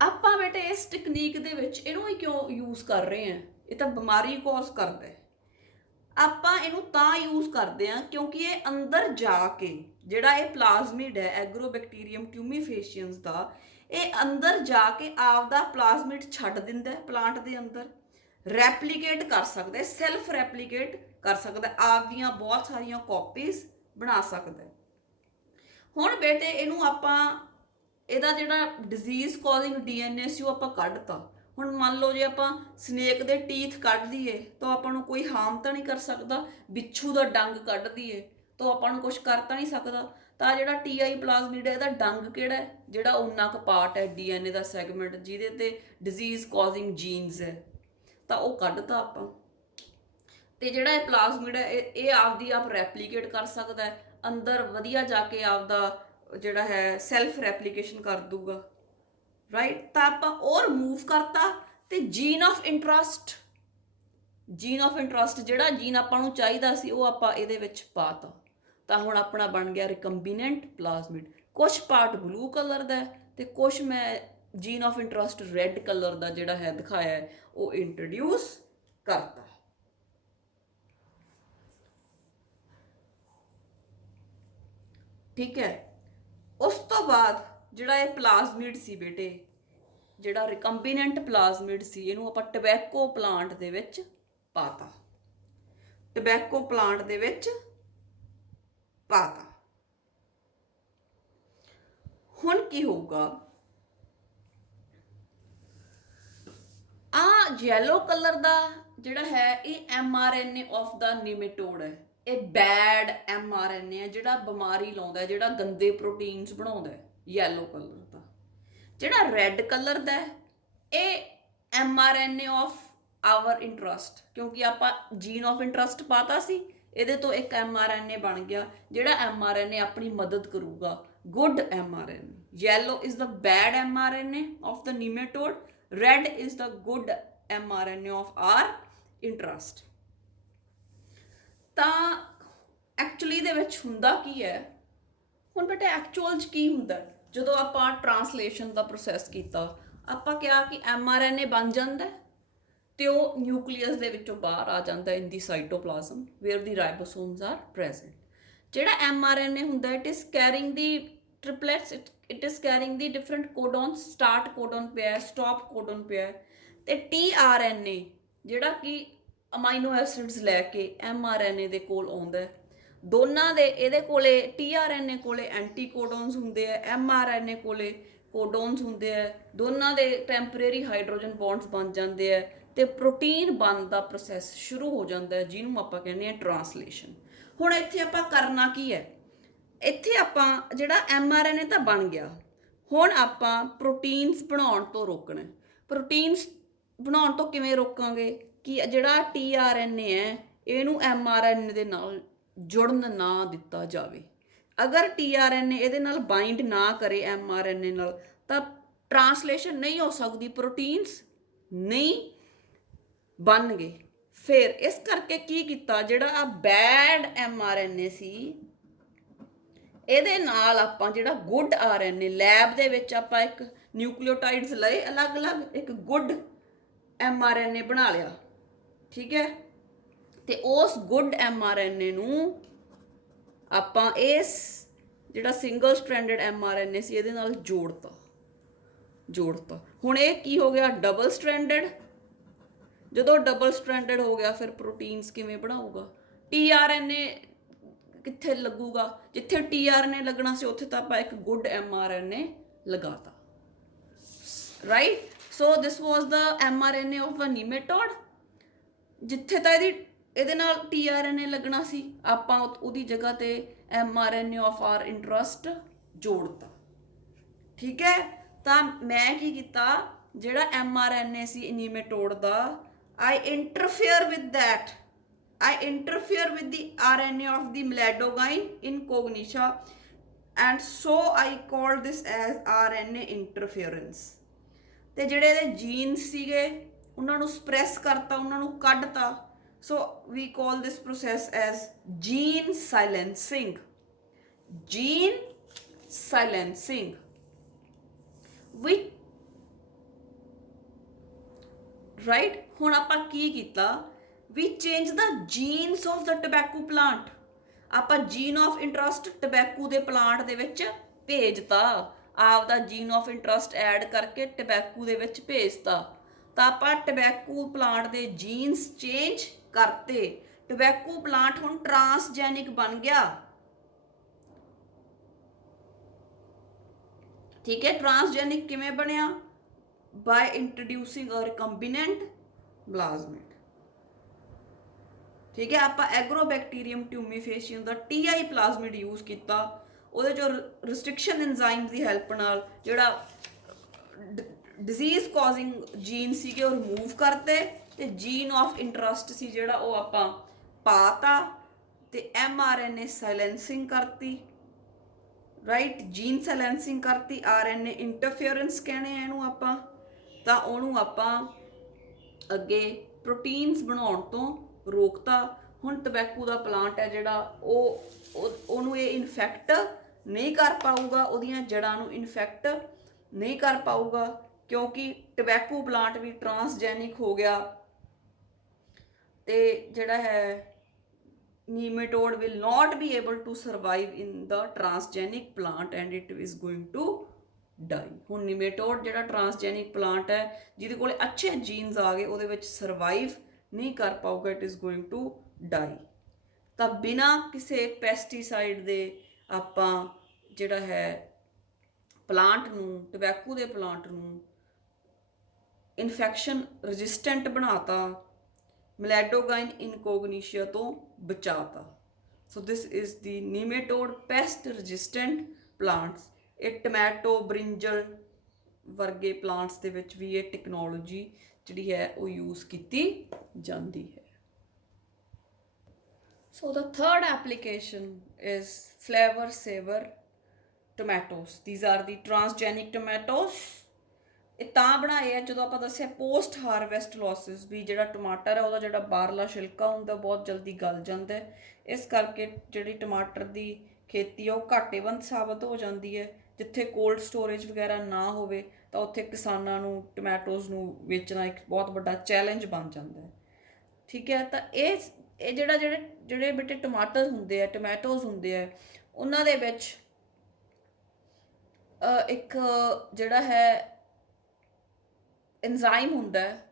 ਆਪਾਂ ਬੇਟੇ ਇਸ ਟੈਕਨੀਕ ਦੇ ਵਿੱਚ ਇਹਨੂੰ ਹੀ ਕਿਉਂ ਯੂਜ਼ ਕਰ ਰਹੇ ਹਾਂ, ਇਹ ਤਾਂ ਬਿਮਾਰੀ ਕਾਜ਼ ਕਰਦਾ ਹੈ। ਆਪਾਂ ਇਹਨੂੰ ਤਾਂ ਯੂਜ਼ ਕਰਦੇ ਹਾਂ ਕਿਉਂਕਿ ਇਹ ਅੰਦਰ ਜਾ ਕੇ, ਜਿਹੜਾ ਇਹ ਪਲਾਜ਼ਮਿਡ ਹੈ ਐਗਰੋਬੈਕਟੀਰੀਅਮ ਟਿਊਮੀਫੇਸ਼ੀਅਨਸ ਦਾ, ਇਹ ਅੰਦਰ ਜਾ ਕੇ ਆਪਦਾ ਪਲਾਜ਼ਮਿਡ ਛੱਡ ਦਿੰਦਾ ਹੈ ਪਲਾਂਟ ਦੇ ਅੰਦਰ, ਰੈਪਲੀਕੇਟ ਕਰ ਸਕਦਾ, ਸੈਲਫ ਰੈਪਲੀਕੇਟ ਕਰ ਸਕਦਾ, ਆਪਦੀਆਂ ਬਹੁਤ ਸਾਰੀਆਂ ਕਾਪੀਜ਼ ਬਣਾ ਸਕਦਾ। ਹੁਣ ਬੇਟੇ ਇਹਨੂੰ ਆਪਾਂ, ਇਹਦਾ ਜਿਹੜਾ ਡਿਜ਼ੀਜ਼ ਕਾਜ਼ਿੰਗ DNA ਸੀ ਉਹ ਆਪਾਂ ਕੱਢਤਾ। ਹੁਣ ਮੰਨ ਲਓ ਜੇ ਆਪਾਂ ਸਨੇਕ ਦੇ ਟੀਥ ਕੱਢ ਦਈਏ ਤਾਂ ਆਪਾਂ ਨੂੰ ਕੋਈ ਹਾਰਮ ਤਾਂ ਨਹੀਂ ਕਰ ਸਕਦਾ, ਬਿੱਛੂ ਦਾ ਡੰਗ ਕੱਢ ਦਈਏ ਤਾਂ ਆਪਾਂ ਨੂੰ ਕੁਝ ਕਰ ਤਾਂ ਨਹੀਂ ਸਕਦਾ। ਤਾਂ ਜਿਹੜਾ TI ਪਲਾਜ਼ਮਿਡ ਹੈ, ਇਹਦਾ ਡੰਗ ਕਿਹੜਾ ਹੈ, ਜਿਹੜਾ ਉਨਾ ਕੁ ਪਾਰਟ ਹੈ DNA ਦਾ ਸੈਗਮੈਂਟ ਜਿਹਦੇ ਤੇ ਡਿਜ਼ੀਜ਼ ਕਾਜ਼ਿੰਗ ਜੀਨਸ ਹੈ, ਤਾਂ ਉਹ ਕੱਢਤਾ ਆਪਾਂ। ਤੇ ਜਿਹੜਾ ਇਹ ਪਲਾਜ਼ਮਿਡ ਹੈ ਇਹ ਆਪਦੀ ਆਪ ਰੈਪਲੀਕੇਟ ਕਰ ਸਕਦਾ ਹੈ, ਅੰਦਰ ਵਧੀਆ ਜਾ ਕੇ ਆਪਦਾ ਜਿਹੜਾ ਹੈ ਸੈਲਫ ਰੈਪਲੀਕੇਸ਼ਨ ਕਰ ਦੂਗਾ, ਰਾਈਟ। ਤਾਂ ਆਪਾਂ ਉਹ ਰਿਮੂਵ ਕਰਤਾ, ਤੇ ਜੀਨ ਆਫ ਇੰਟਰਸਟ, ਜਿਹੜਾ ਜੀਨ ਆਪਾਂ ਨੂੰ ਚਾਹੀਦਾ ਸੀ ਉਹ ਆਪਾਂ ਇਹਦੇ ਵਿੱਚ ਪਾਤਾ। ਤਾਂ ਹੁਣ ਆਪਣਾ ਬਣ ਗਿਆ ਰਿਕੰਬੀਨੈਂਟ ਪਲਾਜ਼ਮਿਡ। ਕੁਛ ਪਾਰਟ ਬਲੂ ਕਲਰ ਦਾ ਤੇ ਕੁਛ ਮੈਂ gene of interest red colour ਦਾ ਜਿਹੜਾ ਹੈ ਦਿਖਾਇਆ ਹੈ ਉਹ ਇੰਟਰੋਡਿਊਸ ਕਰਤਾ, ਠੀਕ ਹੈ। ਉਸ ਤੋਂ ਬਾਅਦ ਜਿਹੜਾ ਇਹ ਪਲਾਜ਼ਮਿਡ ਸੀ ਬੇਟੇ, ਜਿਹੜਾ ਰਿਕੰਬੀਨੈਂਟ ਪਲਾਜ਼ਮਿਡ ਸੀ, ਇਹਨੂੰ ਆਪਾਂ ਟੋਬੈਕੋ ਪਲਾਂਟ ਦੇ ਵਿੱਚ ਪਾਤਾ, ਟੋਬੈਕੋ ਪਲਾਂਟ ਦੇ ਵਿੱਚ ਪਾਤਾ। ਹੁਣ ਕੀ ਹੋਊਗਾ, ਆ ਯੈਲੋ ਕਲਰ ਦਾ ਜਿਹੜਾ ਹੈ ਇਹ mRNA ਆਫ ਦਾ ਨਿਮੇਟੋਡ ਹੈ, ਇਹ ਬੈਡ mRNA ਹੈ ਜਿਹੜਾ ਬਿਮਾਰੀ ਲਾਉਂਦਾ, ਜਿਹੜਾ ਗੰਦੇ ਪ੍ਰੋਟੀਨਸ ਬਣਾਉਂਦਾ, ਯੈਲੋ ਕਲਰ ਦਾ। ਜਿਹੜਾ ਰੈੱਡ ਕਲਰ ਦਾ ਇਹ mRNA ਆਫ ਆਵਰ ਇੰਟਰਸਟ, ਕਿਉਂਕਿ ਆਪਾਂ ਜੀਨ ਆਫ ਇੰਟਰਸਟ ਪਾਤਾ ਸੀ, ਇਹਦੇ ਤੋਂ ਇੱਕ mRNA ਬਣ ਗਿਆ, ਜਿਹੜਾ mRNA ਆਪਣੀ ਮਦਦ ਕਰੂਗਾ, good mRNA। yellow is the bad mRNA of the nematode, red is the good mRNA of our interest। ਤਾਂ ਐਕਚੁਅਲੀ ਦੇ ਵਿੱਚ ਹੁੰਦਾ ਕੀ ਹੈ, ਹੁਣ ਬੇਟਾ ਐਕਚੁਅਲ 'ਚ ਕੀ ਹੁੰਦਾ, ਜਦੋਂ ਆਪਾਂ ਟਰਾਂਸਲੇਸ਼ਨ ਦਾ ਪ੍ਰੋਸੈਸ ਕੀਤਾ, ਆਪਾਂ ਕਿਹਾ ਕਿ mRNA ਬਣ ਜਾਂਦਾ ਤੇ ਉਹ ਨਿਊਕਲੀਅਸ ਦੇ ਵਿੱਚੋਂ ਬਾਹਰ ਆ ਜਾਂਦਾ ਇਨ ਦੀ ਸਾਈਟੋਪਲਾਜ਼ਮ ਵੇਅਰ ਦੀ ਰਾਈਬੋਸੋਮਸ ਆਰ ਪ੍ਰੈਜ਼ੈਂਟ। ਜਿਹੜਾ mRNA ਹੁੰਦਾ, it is carrying the ਟ੍ਰਿਪਲੇਟਸ, it is carrying the different ਕੋਡੋਨਸ, start cordon ਪਿਆ, ਸਟਾਪ ਕੋਡਨ ਪਿਆ, ਤੇ tRNA ਜਿਹੜਾ ਕਿ ਅਮਾਈਨੋ ਐਸਿਡਸ ਲੈ ਕੇ mRNA ਦੇ ਕੋਲ ਆਉਂਦਾ। ਦੋਨਾਂ ਦੇ, ਇਹਦੇ ਕੋਲੇ tRNA ਕੋਲੇ ਐਂਟੀ ਕੋਡੋਨਸ ਹੁੰਦੇ ਆ, mRNA ਕੋਲੇ ਕੋਡੋਨਸ ਹੁੰਦੇ ਆ, ਦੋਨਾਂ ਦੇ ਟੈਂਪਰੇਰੀ ਹਾਈਡਰੋਜਨ ਬੌਂਡਸ ਬਣ ਜਾਂਦੇ ਆ, ਤੇ ਪ੍ਰੋਟੀਨ ਬਣਨ ਦਾ ਪ੍ਰੋਸੈਸ ਸ਼ੁਰੂ ਹੋ ਜਾਂਦਾ ਹੈ, ਜਿਹਨੂੰ ਆਪਾਂ ਕਹਿੰਦੇ ਆ ਟਰਾਂਸਲੇਸ਼ਨ। ਹੁਣ ਇੱਥੇ ਆਪਾਂ ਕਰਨਾ ਕੀ ਹੈ, ਇੱਥੇ ਆਪਾਂ ਜਿਹੜਾ mRNA ਤਾਂ ਬਣ ਗਿਆ, ਹੁਣ ਆਪਾਂ ਪ੍ਰੋਟੀਨਸ ਬਣਾਉਣ ਤੋਂ ਰੋਕਣਾ। ਪ੍ਰੋਟੀਨਸ ਬਣਾਉਣ ਤੋਂ ਕਿਵੇਂ ਰੋਕਾਂਗੇ ਕਿ ਜਿਹੜਾ tRNA ਹੈ ਇਹਨੂੰ mRNA ਦੇ ਨਾਲ ਜੁੜਨ ਨਾ ਦਿੱਤਾ ਜਾਵੇ। ਅਗਰ tRNA ਇਹਦੇ ਨਾਲ ਬਾਈਂਡ ਨਾ ਕਰੇ mRNA ਨਾਲ ਤਾਂ ਟਰਾਂਸਲੇਸ਼ਨ ਨਹੀਂ ਹੋ ਸਕਦੀ, ਪ੍ਰੋਟੀਨਸ ਨਹੀਂ ਬਣਨਗੇ। ਫਿਰ ਇਸ ਕਰਕੇ ਕੀ ਕੀਤਾ, ਜਿਹੜਾ ਆ ਬੈਡ mRNA ਸੀ ਇਹਦੇ ਨਾਲ ਆਪਾਂ ਜਿਹੜਾ ਗੁੱਡ RNA, ਲੈਬ ਦੇ ਵਿੱਚ ਆਪਾਂ ਇੱਕ ਨਿਊਕਲੀਓਟਾਈਡਸ ਲਏ ਅਲੱਗ-ਅਲੱਗ, ਇੱਕ ਗੁੱਡ mRNA ਬਣਾ ਲਿਆ, ਠੀਕ ਹੈ। ਤੇ ਉਸ ਗੁੱਡ mRNA ਨੂੰ ਆਪਾਂ ਇਸ ਜਿਹੜਾ ਸਿੰਗਲ ਸਟ੍ਰੈਂਡਡ mRNA ਸੀ ਇਹਦੇ ਨਾਲ ਜੋੜਤਾ। ਹੁਣ ਇਹ ਕੀ ਹੋ ਗਿਆ, ਡਬਲ ਸਟ੍ਰੈਂਡਡ। ਜਦੋਂ ਡਬਲ ਸਟ੍ਰੈਂਡਡ ਹੋ ਗਿਆ ਫਿਰ ਪ੍ਰੋਟੀਨਸ ਕਿਵੇਂ ਬਣਾਊਗਾ, tRNA ਕਿੱਥੇ ਲੱਗੂਗਾ, ਜਿੱਥੇ tRNA ਲੱਗਣਾ ਸੀ ਉੱਥੇ ਤਾਂ ਆਪਾਂ ਇੱਕ ਗੁੱਡ mRNA ਲਗਾਤਾ, right. So this was the mRNA of a nematode. ਜਿੱਥੇ ਤਾਂ ਇਹਦੇ ਨਾਲ tRNA ਲੱਗਣਾ ਸੀ ਆਪਾਂ ਉਹਦੀ ਜਗ੍ਹਾ ਤੇ mRNA ਆਫ ਆਰ ਇੰਟਰਸਟ ਜੋੜਤਾ, ਠੀਕ ਹੈ। ਤਾਂ ਮੈਂ ਕੀ ਕੀਤਾ, ਜਿਹੜਾ mRNA C ਨੀਮੇਟੋਡ the, I interfere with that. I interfere with the RNA of the meladogine in cognitia, and so I call this as RNA interference. ਤੇ ਜਿਹੜੇ ਇਹਦੇ ਜੀਨਸ ਸੀਗੇ ਉਹਨਾਂ ਨੂੰ ਸਪਰੈਸ ਕਰਤਾ, ਉਹਨਾਂ ਨੂੰ ਕੱਢਤਾ। So we call this process as gene silencing. Gene silencing. Right? ਹੁਣ ਆਪਾਂ ਕੀ ਕੀਤਾ, we change the genes of the tobacco plant. ਆਪਾਂ gene of interest tobacco ਦੇ ਪਲਾਂਟ ਦੇ ਵਿੱਚ ਭੇਜਤਾ, ਆਪਦਾ gene of interest ਐਡ ਕਰਕੇ tobacco ਦੇ ਵਿੱਚ ਭੇਜਤਾ। ਤਾਂ ਆਪਾਂ tobacco ਪਲਾਂਟ ਦੇ genes change ਕਰਤੇ। tobacco ਪਲਾਂਟ ਹੁਣ ਟਰਾਂਸਜੈਨਿਕ ਬਣ ਗਿਆ, ਠੀਕ ਹੈ। ਟਰਾਂਸਜੈਨਿਕ ਕਿਵੇਂ ਬਣਿਆ, by introducing a recombinant plasmid, ਠੀਕ ਹੈ। ਆਪਾਂ ਐਗਰੋਬੈਕਟੀਰੀਅਮ ਟਿਊਮੀਫੇਸੀਅਮ ਦਾ TI ਪਲਾਜ਼ਮਿਡ ਯੂਜ਼ ਕੀਤਾ, ਉਹਦੇ ਚੋਂ ਰਿਸਟ੍ਰਿਕਸ਼ਨ ਐਂਜ਼ਾਈਮ ਦੀ ਹੈਲਪ ਨਾਲ ਜਿਹੜਾ ਡਿਜ਼ੀਜ਼ ਕਾਜ਼ਿੰਗ ਜੀਨ ਸੀਗੇ ਉਹ ਰਿਮੂਵ ਕਰਤੇ, ਤੇ ਜੀਨ ਆਫ ਇੰਟਰਸਟ ਸੀ ਜਿਹੜਾ ਉਹ ਆਪਾਂ ਪਾਤਾ, ਤੇ mRNA ਸਾਇਲੈਂਸਿੰਗ ਕਰਤੀ, ਰਾਈਟ। ਜੀਨ ਸਾਇਲੈਂਸਿੰਗ ਕਰਤੀ, RNA ਇੰਟਰਫੇਰੈਂਸ ਕਹਿੰਦੇ ਆ ਇਹਨੂੰ ਆਪਾਂ। ਤਾਂ ਉਹਨੂੰ ਆਪਾਂ ਅੱਗੇ ਪ੍ਰੋਟੀਨਸ ਬਣਾਉਣ ਤੋਂ ਰੋਕਤਾ। ਹੁਣ ਟਬੈਕੂ ਦਾ ਪਲਾਂਟ ਹੈ ਜਿਹੜਾ ਉਹਨੂੰ ਇਹ ਇਨਫੈਕਟ ਨਹੀਂ ਕਰ ਪਾਊਗਾ, ਉਹਦੀਆਂ ਜੜ੍ਹਾਂ ਨੂੰ ਇਨਫੈਕਟ ਨਹੀਂ ਕਰ ਪਾਊਗਾ, ਕਿਉਂਕਿ ਟਬੈਕੂ ਪਲਾਂਟ ਵੀ ਟਰਾਂਸਜੈਨਿਕ ਹੋ ਗਿਆ। ਤੇ ਜਿਹੜਾ ਹੈ nematode will not be able to survive in the transgenic plant and it is going to die. ਹੁਣ nematode ਜਿਹੜਾ ਟਰਾਂਸਜੈਨਿਕ ਪਲਾਂਟ ਹੈ ਜਿਹਦੇ ਕੋਲ ਅੱਛੇ ਜੀਨਸ ਆ ਗਏ ਉਹਦੇ ਵਿੱਚ ਸਰਵਾਈਵ ਨਹੀਂ ਕਰ ਪਾਊਗਾ, it is going to die. ਤਾਂ ਬਿਨਾਂ ਕਿਸੇ ਪੈਸਟੀਸਾਈਡ ਦੇ ਆਪਾਂ ਜਿਹੜਾ ਹੈ ਪਲਾਂਟ ਨੂੰ, ਟਬੈਕੂ ਦੇ ਪਲਾਂਟ ਨੂੰ ਇਨਫੈਕਸ਼ਨ ਰੈਜ਼ਿਸਟੈਂਟ ਬਣਾਤਾ, meladogine incognitia ਤੋਂ ਬਚਾਤਾ। So this is the nematode pest resistant plants. ਇਹ ਟਮੈਟੋ, ਬ੍ਰਿੰਜਲ ਵਰਗੇ ਪਲਾਂਟਸ ਦੇ ਵਿੱਚ ਵੀ ਇਹ ਟੈਕਨੋਲੋਜੀ ਜਿਹੜੀ ਹੈ ਉਹ ਯੂਜ਼ ਕੀਤੀ ਜਾਂਦੀ ਹੈ। So the third application is flavor saver tomatoes. These are the transgenic tomatoes. ਇਹ ਤਾਂ ਬਣਾਏ ਆ ਜਦੋਂ ਆਪਾਂ ਦੱਸਿਆ ਪੋਸਟ ਹਾਰਵੈਸਟ ਲੌਸਿਸ, ਵੀ ਜਿਹੜਾ ਟਮਾਟਰ ਹੈ ਉਹਦਾ ਜਿਹੜਾ ਬਾਹਰਲਾ ਛਿਲਕਾ ਹੁੰਦਾ ਬਹੁਤ ਜਲਦੀ ਗਲ ਜਾਂਦਾ ਹੈ, ਇਸ ਕਰਕੇ ਜਿਹੜੀ ਟਮਾਟਰ ਦੀ ਖੇਤੀ ਆ ਉਹ ਘਾਟੇਵੰਦ ਸਾਬਤ ਹੋ ਜਾਂਦੀ ਹੈ। ਜਿੱਥੇ ਕੋਲਡ ਸਟੋਰੇਜ ਵਗੈਰਾ ਨਾ ਹੋਵੇ ਤਾਂ ਉੱਥੇ ਕਿਸਾਨਾਂ ਨੂੰ ਟਮੈਟੋਜ਼ ਨੂੰ ਵੇਚਣਾ ਇੱਕ ਬਹੁਤ ਵੱਡਾ ਚੈਲੰਜ ਬਣ ਜਾਂਦਾ ਹੈ, ਠੀਕ ਹੈ। ਤਾਂ ਇਹ ਜਿਹੜੇ ਬੇਟੇ ਟਮਾਟਰ ਹੁੰਦੇ ਆ, ਟਮੈਟੋਜ਼ ਹੁੰਦੇ ਆ, ਉਹਨਾਂ ਦੇ ਵਿੱਚ ਇੱਕ ਜਿਹੜਾ ਹੈ ਐਂਜ਼ਾਈਮ ਹੁੰਦਾ ਹੈ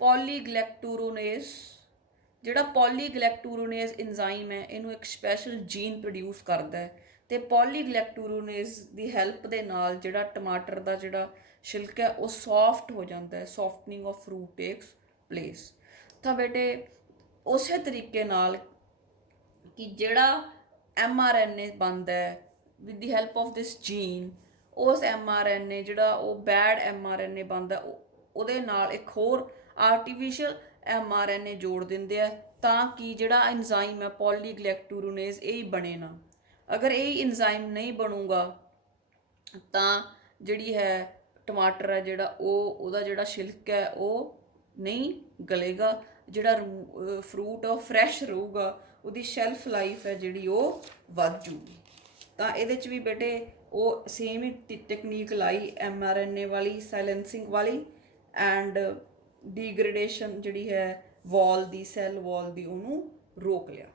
ਪੋਲੀਗਲੈਕਟੂਰੋਨੇਜ਼। ਜਿਹੜਾ ਪੋਲੀਗਲੈਕਟੂਰੋਨੇਜ਼ ਐਂਜ਼ਾਈਮ ਹੈ ਇਹਨੂੰ ਇੱਕ ਸਪੈਸ਼ਲ ਜੀਨ ਪ੍ਰੋਡਿਊਸ ਕਰਦਾ ਹੈ, ਤੇ ਪੋਲੀਗਲੈਕਟੂਰੋਨੇਜ਼ ਦੀ ਹੈਲਪ ਦੇ ਨਾਲ ਜਿਹੜਾ ਟਮਾਟਰ ਦਾ ਜਿਹੜਾ ਛਿਲਕਾ ਉਹ ਸੌਫਟ ਹੋ ਜਾਂਦਾ ਹੈ, ਸੌਫਟਨਿੰਗ ਆਫ ਫਰੂਟ ਟੇਕਸ ਪਲੇਸ। ਤਾਂ ਬੇਟੇ ਉਸੇ ਤਰੀਕੇ ਨਾਲ ਕਿ ਜਿਹੜਾ mRNA ਬਣਦਾ ਹੈ with the help of this jean, ਉਸ mRNA ਜਿਹੜਾ ਉਹ ਬੈਡ mRNA ਬਣਦਾ, ਉਹਦੇ ਨਾਲ ਇੱਕ ਹੋਰ ਆਰਟੀਫਿਸ਼ੀਅਲ mRNA ਜੋੜ ਦਿੰਦੇ ਆ ਤਾਂ ਕਿ ਜਿਹੜਾ ਐਂਜ਼ਾਈਮ ਹੈ ਪੋਲੀਗਲੈਕਟੂਰੋਨੇਜ਼ ਇਹ ਹੀ ਬਣੇ ਨਾ। ਅਗਰ ਇਹ ਐਂਜ਼ਾਈਮ ਨਹੀਂ ਬਣੂਗਾ ਤਾਂ ਜਿਹੜੀ ਹੈ ਟਮਾਟਰ ਹੈ ਜਿਹੜਾ ਉਹਦਾ ਜਿਹੜਾ ਛਿਲਕਾ ਹੈ ਉਹ ਨਹੀਂ ਗਲੇਗਾ, ਜਿਹੜਾ ਫਰੂਟ ਉਹ ਫਰੈਸ਼ ਰਹੂਗਾ, ਉਹਦੀ ਸ਼ੈਲਫ ਲਾਈਫ ਹੈ ਜਿਹੜੀ ਉਹ ਵੱਧ ਜੂਗੀ। ਤਾਂ ਇਹਦੇ 'ਚ ਵੀ ਬੇਟੇ ਉਹ ਸੇਮ ਹੀ ਟੈਕਨੀਕ ਲਾਈ mRNA ਵਾਲੀ, ਸਾਇਲੈਂਸਿੰਗ ਵਾਲੀ, ਐਂਡ ਡੀਗ੍ਰੇਡੇਸ਼ਨ ਜਿਹੜੀ ਹੈ ਵਾਲ ਦੀ, ਸੈੱਲ ਵਾਲ ਦੀ, ਉਹਨੂੰ ਰੋਕ ਲਿਆ।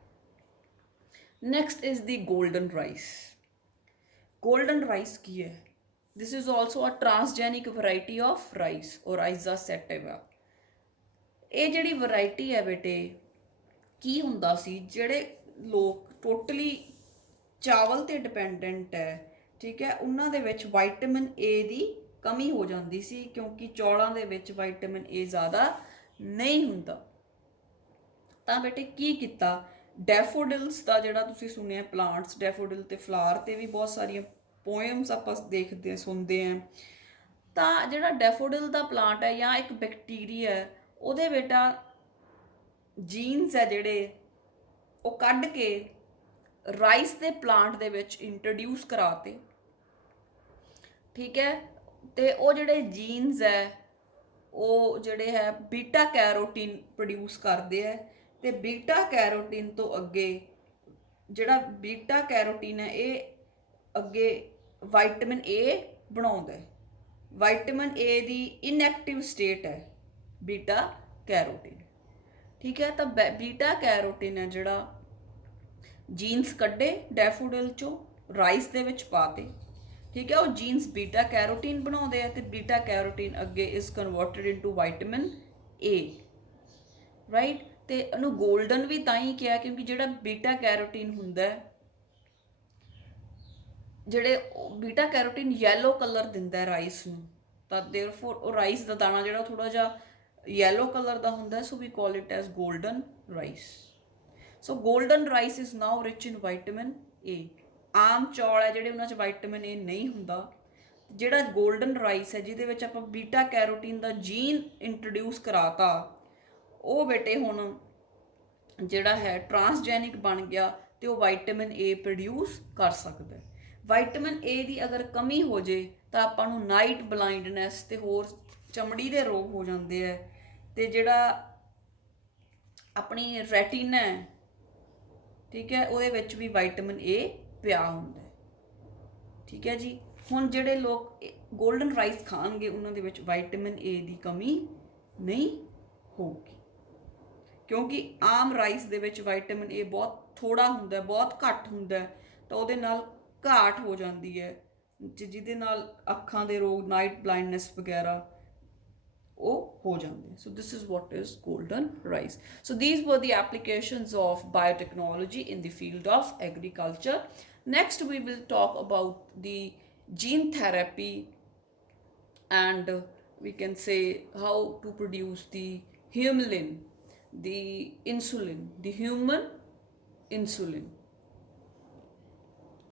Next is the golden rice. Golden rice ਕੀ ਹੈ? This is also a transgenic variety of rice, Oryza sativa. ਇਹ ਜਿਹੜੀ ਵੈਰਾਈਟੀ ਹੈ ਬੇਟੇ, ਕੀ ਹੁੰਦਾ ਸੀ, ਜਿਹੜੇ ਲੋਕ ਟੋਟਲੀ ਚਾਵਲ 'ਤੇ ਡਿਪੈਂਡੈਂਟ ਹੈ, ਠੀਕ ਹੈ, ਉਹਨਾਂ ਦੇ ਵਿੱਚ ਵਿਟਾਮਿਨ ਏ ਦੀ ਕਮੀ ਹੋ ਜਾਂਦੀ ਸੀ ਕਿਉਂਕਿ ਚੌਲਾਂ ਦੇ ਵਿੱਚ ਵਿਟਾਮਿਨ ਏ ਜ਼ਿਆਦਾ ਨਹੀਂ ਹੁੰਦਾ। ਤਾਂ ਬੇਟੇ ਕੀ ਕੀਤਾ, ਡੈਫੋਡਿਲਸ ਦਾ ਜਿਹੜਾ ਤੁਸੀਂ ਸੁਣਿਆ ਪਲਾਂਟਸ, ਡੈਫੋਡਿਲ ਤੇ ਫਲਾਰ ਤੇ ਵੀ ਬਹੁਤ ਸਾਰੀਆਂ ਪੋਇਮਸ ਆਪਾਂ ਦੇਖਦੇ ਸੁਣਦੇ ਹਾਂ। ਤਾਂ ਜਿਹੜਾ ਡੈਫੋਡਿਲ ਦਾ ਪਲਾਂਟ ਹੈ ਜਾਂ ਇੱਕ ਬੈਕਟੀਰੀਆ ਹੈ, ਉਹਦੇ ਬੇਟਾ ਜੀਨਸ ਹੈ ਜਿਹੜੇ ਉਹ ਕੱਢ ਕੇ ਰਾਈਸ ਦੇ ਪਲਾਂਟ ਦੇ ਵਿੱਚ ਇੰਟਰੋਡਿਊਸ ਕਰਾਤੇ, ਠੀਕ ਹੈ। ਤੇ ਉਹ ਜਿਹੜੇ ਜੀਨਸ ਹੈ ਉਹ ਜਿਹੜੇ ਹੈ ਬੀਟਾ ਕੈਰੋਟੀਨ ਪ੍ਰੋਡਿਊਸ ਕਰਦੇ ਹੈ, ਤੇ ਬੀਟਾ ਕੈਰੋਟੀਨ ਤੋਂ ਅੱਗੇ ਜਿਹੜਾ ਬੀਟਾ ਕੈਰੋਟੀਨ ਹੈ ਇਹ ਅੱਗੇ ਵਿਟਾਮਿਨ ਏ ਬਣਾਉਂਦਾ ਹੈ। Vitamin A the inactive state ਹੈ ਬੀਟਾ ਕੈਰੋਟੀਨ, ਠੀਕ ਹੈ। ਤਾਂ ਬੀਟਾ ਕੈਰੋਟੀਨ ਹੈ ਜਿਹੜਾ ਜੀਨਸ ਕੱਢੇ ਡੈਫੋਡਿਲ ਚੋਂ, ਰਾਈਸ ਦੇ ਵਿੱਚ ਪਾਤੇ, ਠੀਕ ਹੈ। ਉਹ ਜੀਨਸ ਬੀਟਾ ਕੈਰੋਟੀਨ ਬਣਾਉਂਦੇ ਆ ਤੇ ਬੀਟਾ ਕੈਰੋਟੀਨ ਅੱਗੇ is converted into vitamin A, right. ਤੇ ਇਹਨੂੰ ਗੋਲਡਨ ਵੀ ਤਾਂ ਹੀ ਕਿਹਾ ਕਿਉਂਕਿ ਜਿਹੜਾ ਬੀਟਾ ਕੈਰੋਟੀਨ ਹੁੰਦਾ ਹੈ, ਜਿਹੜੇ ਬੀਟਾ ਕੈਰੋਟੀਨ ਯੈਲੋ ਕਲਰ ਦਿੰਦਾ ਹੈ ਰਾਈਸ ਨੂੰ, ਤਾਂ ਦੇਅਰਫੋਰ ਉਹ ਰਾਈਸ ਦਾ ਦਾਣਾ ਜਿਹੜਾ ਥੋੜਾ ਜਿਹਾ ਯੈਲੋ ਕਲਰ ਦਾ ਹੁੰਦਾ, so we call it as golden rice. So golden rice is now rich in vitamin A. ਆਮ ਚੌਲ ਹੈ ਜਿਹੜੇ ਉਹਨਾਂ 'ਚ ਵਿਟਾਮਿਨ ਏ ਨਹੀਂ ਹੁੰਦਾ, ਜਿਹੜਾ ਗੋਲਡਨ ਰਾਈਸ ਹੈ ਜਿਹਦੇ ਵਿੱਚ ਆਪਾਂ ਬੀਟਾ ਕੈਰੋਟੀਨ ਦਾ ਜੀਨ ਇੰਟਰੋਡਿਊਸ ਕਰਾਤਾ, ਉਹ ਬੇਟੇ ਹੁਣ ਜਿਹੜਾ ਹੈ ਟਰਾਂਸਜੈਨਿਕ ਬਣ ਗਿਆ ਤੇ ਉਹ ਵਿਟਾਮਿਨ ਏ ਪ੍ਰੋਡਿਊਸ ਕਰ ਸਕਦਾ। ਵਿਟਾਮਿਨ ਏ ਦੀ ਅਗਰ ਕਮੀ ਹੋ ਜੇ ਤਾਂ ਆਪਾਂ ਨੂੰ ਨਾਈਟ ਬਲਾਈਂਡਨੈਸ ਤੇ ਹੋਰ ਚਮੜੀ ਦੇ ਰੋਗ ਹੋ ਜਾਂਦੇ ਹੈ, ਤੇ ਜਿਹੜਾ ਆਪਣੀ ਰੈਟੀਨਾ ਹੈ, ਠੀਕ ਹੈ, ਉਹਦੇ ਵਿੱਚ ਵੀ ਵਿਟਾਮਿਨ ਏ ਪਿਆ ਹੁੰਦਾ, ਠੀਕ ਹੈ ਜੀ। ਹੁਣ ਜਿਹੜੇ ਲੋਕ ਗੋਲਡਨ ਰਾਈਸ ਖਾਣਗੇ ਉਹਨਾਂ ਦੇ ਵਿੱਚ ਵਿਟਾਮਿਨ ਏ ਦੀ ਕਮੀ ਨਹੀਂ ਹੋਊਗੀ ਕਿਉਂਕਿ ਆਮ ਰਾਈਸ ਦੇ ਵਿੱਚ ਵਿਟਾਮਿਨ ਏ ਬਹੁਤ ਥੋੜਾ ਹੁੰਦਾ, ਬਹੁਤ ਘੱਟ ਹੁੰਦਾ, ਤਾਂ ਉਹਦੇ ਨਾਲ ਘਾਟ ਹੋ ਜਾਂਦੀ ਹੈ ਜਿਹਦੇ ਨਾਲ ਅੱਖਾਂ ਦੇ ਰੋਗ, ਨਾਈਟ ਬਲਾਈਂਡਨੈਸ ਵਗੈਰਾ ਉਹ ਹੋ ਜਾਂਦੇ। So this is what is golden rice. So these were the applications of biotechnology in the field of agriculture. Next we will talk about the gene therapy, and we can say how to produce the human, the insulin, the human insulin.